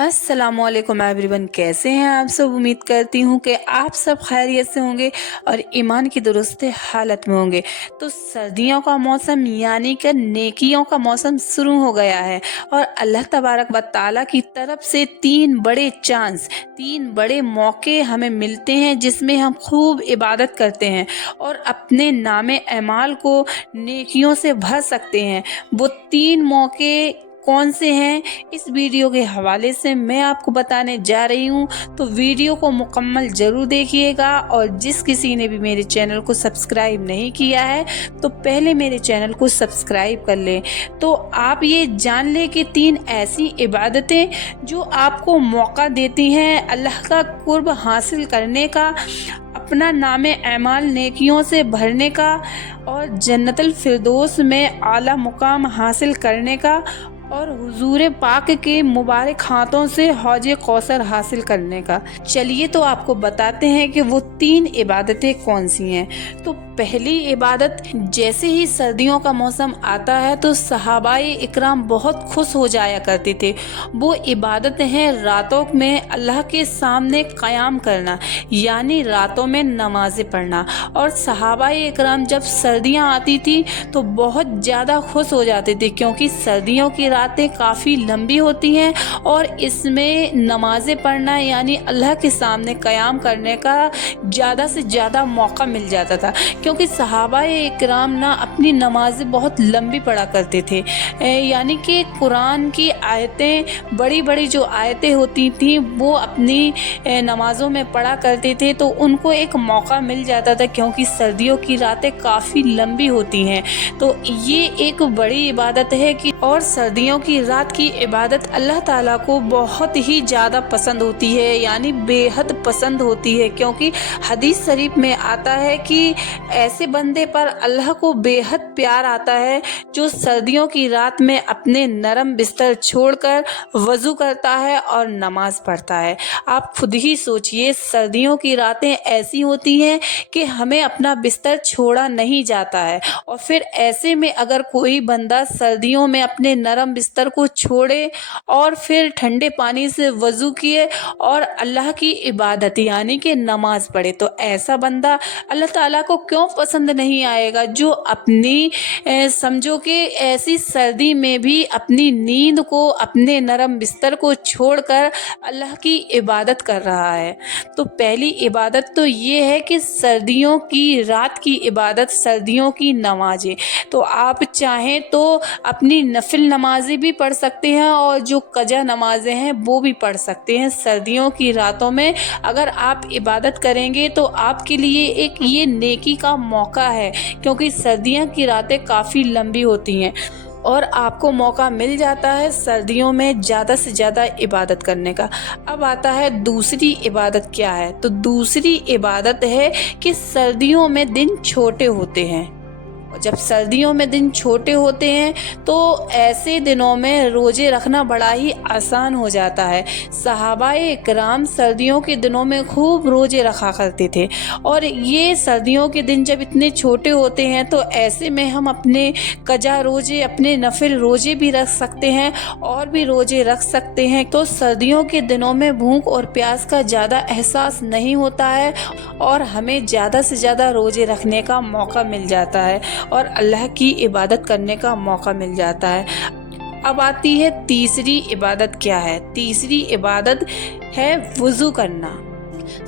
अस्सलामुअलैकुम एवरीवन, कैसे हैं आप सब। उम्मीद करती हूँ कि आप सब खैरियत से होंगे और ईमान की दुरुस्त हालत में होंगे। तो सर्दियों का मौसम यानी कि नेकियों का मौसम शुरू हो गया है और अल्लाह तबारक व तआला की तरफ से 3 बड़े मौके हमें मिलते हैं जिसमें हम खूब इबादत करते हैं और अपने नामे अमाल को नेकियों से भर सकते हैं। वो 3 मौके कौन से हैं, इस वीडियो के हवाले से मैं आपको बताने जा रही हूँ। तो वीडियो को मुकम्मल ज़रूर देखिएगा और जिस किसी ने भी मेरे चैनल को सब्सक्राइब नहीं किया है तो पहले मेरे चैनल को सब्सक्राइब कर लें। तो आप ये जान लें कि 3 ऐसी इबादतें जो आपको मौका देती हैं अल्लाह का कुर्ब हासिल करने का, अपना नामे अमाल नेकियों से भरने का और जन्नतुल फिरदौस में आला मुकाम हासिल करने का और हुजूर पाक के मुबारक हाथों से हौज कौसर हासिल करने का। चलिए तो आपको बताते हैं कि वो 3 इबादतें कौन सी हैं। तो पहली इबादत, जैसे ही सर्दियों का मौसम आता है तो सहाबाए इकराम बहुत खुश हो जाया करते थे। वो इबादत है रातों में अल्लाह के सामने क़याम करना, यानी रातों में नमाज़ें पढ़ना। और सहाबाए इकराम जब सर्दियाँ आती थी तो बहुत ज़्यादा खुश हो जाते थे क्योंकि सर्दियों की रातें काफ़ी लंबी होती हैं और इसमें नमाज़ें पढ़ना यानी अल्लाह के सामने क़याम करने का ज़्यादा से ज़्यादा मौका मिल जाता था क्योंकि सहाबाए इकराम ना अपनी नमाज़ें बहुत लंबी पढ़ा करते थे। यानी कि कुरान की आयतें, बड़ी बड़ी जो आयतें होती थीं वो अपनी नमाज़ों में पढ़ा करते थे, तो उनको एक मौका मिल जाता था क्योंकि सर्दियों की रातें काफ़ी लंबी होती हैं। तो ये एक बड़ी इबादत है कि और सर्दियों की रात की इबादत अल्लाह ताला को बहुत ही ज़्यादा पसंद होती है, यानी बेहद पसंद होती है क्योंकि हदीस शरीफ में आता है कि ऐसे बंदे पर अल्लाह को बेहद प्यार आता है जो सर्दियों की रात में अपने नरम बिस्तर छोड़कर वज़ू करता है और नमाज पढ़ता है। आप खुद ही सोचिए, सर्दियों की रातें ऐसी होती हैं कि हमें अपना बिस्तर छोड़ा नहीं जाता है और फिर ऐसे में अगर कोई बंदा सर्दियों में अपने नरम बिस्तर को छोड़े और फिर ठंडे पानी से वज़ू किए और अल्लाह की इबादत यानी कि नमाज पढ़े, तो ऐसा बंदा अल्लाह ताला को क्यों पसंद नहीं आएगा जो अपनी समझो कि ऐसी सर्दी में भी अपनी नींद को, अपने नरम बिस्तर को छोड़कर अल्लाह की इबादत कर रहा है। तो पहली इबादत तो ये है कि सर्दियों की रात की इबादत, सर्दियों की नमाज़ें। तो आप चाहें तो अपनी नफिल नमाज़ें भी पढ़ सकते हैं और जो कज़ा नमाज़ें हैं वो भी पढ़ सकते हैं। सर्दियों की रातों में अगर आप इबादत करेंगे तो आपके लिए एक ये नेकी का मौका है क्योंकि सर्दियों की रातें काफ़ी लंबी होती हैं और आपको मौका मिल जाता है सर्दियों में ज़्यादा से ज़्यादा इबादत करने का। अब आता है दूसरी इबादत क्या है। तो दूसरी इबादत है कि सर्दियों में दिन छोटे होते हैं। जब सर्दियों में दिन छोटे होते हैं तो ऐसे दिनों में रोज़े रखना बड़ा ही आसान हो जाता है। सहाबाए इकराम सर्दियों के दिनों में खूब रोज़े रखा करते थे और ये सर्दियों के दिन जब इतने छोटे होते हैं तो ऐसे में हम अपने कज़ा रोज़े, अपने नफिल रोज़े भी रख सकते हैं और भी रोज़े रख सकते हैं। तो सर्दियों के दिनों में भूख और प्यास का ज़्यादा एहसास नहीं होता है और हमें ज़्यादा से ज़्यादा रोज़े रखने का मौका मिल जाता है और अल्लाह की इबादत करने का मौका मिल जाता है। अब आती है तीसरी इबादत क्या है। तीसरी इबादत है वज़ू करना।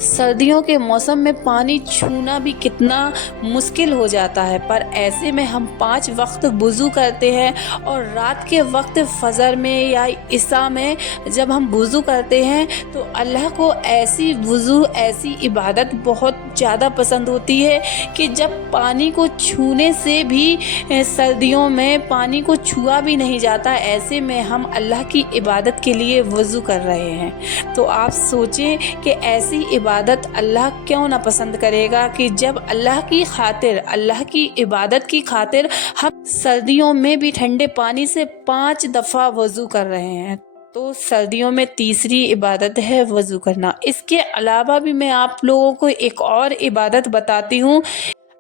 सर्दियों के मौसम में पानी छूना भी कितना मुश्किल हो जाता है, पर ऐसे में हम 5 वक्त वज़ू करते हैं और रात के वक्त फजर में या इशा में जब हम वज़ू करते हैं तो अल्लाह को ऐसी वज़ू, ऐसी इबादत बहुत ज़्यादा पसंद होती है कि जब पानी को छूने से भी सर्दियों में पानी को छुआ भी नहीं जाता, ऐसे में हम अल्लाह की इबादत के लिए वज़ू कर रहे हैं। तो आप सोचें कि ऐसी इबादत अल्लाह क्यों ना पसंद करेगा कि जब अल्लाह की खातिर, अल्लाह की इबादत की खातिर हम सर्दियों में भी ठंडे पानी से 5 दफ़ा वज़ू कर रहे हैं। तो सर्दियों में तीसरी इबादत है वज़ू करना। इसके अलावा भी मैं आप लोगों को एक और इबादत बताती हूँ।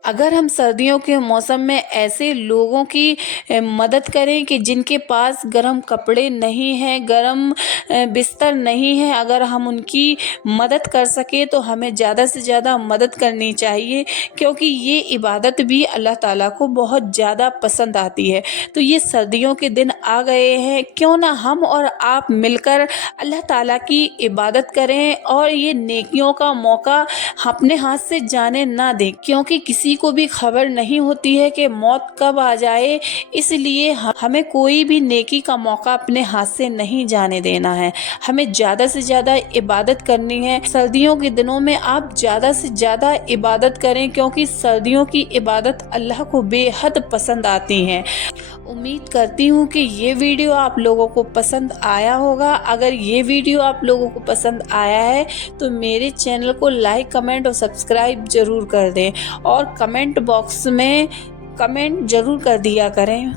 अगर हम सर्दियों के मौसम में ऐसे लोगों की मदद करें कि जिनके पास गर्म कपड़े नहीं हैं, गर्म बिस्तर नहीं है, अगर हम उनकी मदद कर सकें तो हमें ज़्यादा से ज़्यादा मदद करनी चाहिए, क्योंकि ये इबादत भी अल्लाह ताला को बहुत ज़्यादा पसंद आती है। तो ये सर्दियों के दिन आ गए हैं, क्यों ना हम और आप मिलकर अल्लाह ताला की इबादत करें और ये नेकियों का मौका अपने हाथ से जाने ना दें, क्योंकि किसी को भी खबर नहीं होती है कि मौत कब आ जाए। इसलिए हमें कोई भी नेकी का मौका अपने हाथ से नहीं जाने देना है। हमें ज़्यादा से ज़्यादा इबादत करनी है। सर्दियों के दिनों में आप ज़्यादा से ज़्यादा इबादत करें, क्योंकि सर्दियों की इबादत अल्लाह को बेहद पसंद आती हैं। उम्मीद करती हूँ कि ये वीडियो आप लोगों को पसंद आया होगा। अगर ये वीडियो आप लोगों को पसंद आया है तो मेरे चैनल को लाइक, कमेंट और सब्सक्राइब ज़रूर कर दें और कमेंट बॉक्स में कमेंट ज़रूर कर दिया करें।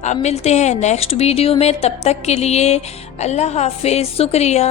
अब मिलते हैं नेक्स्ट वीडियो में, तब तक के लिए अल्लाह हाफिज़, शुक्रिया।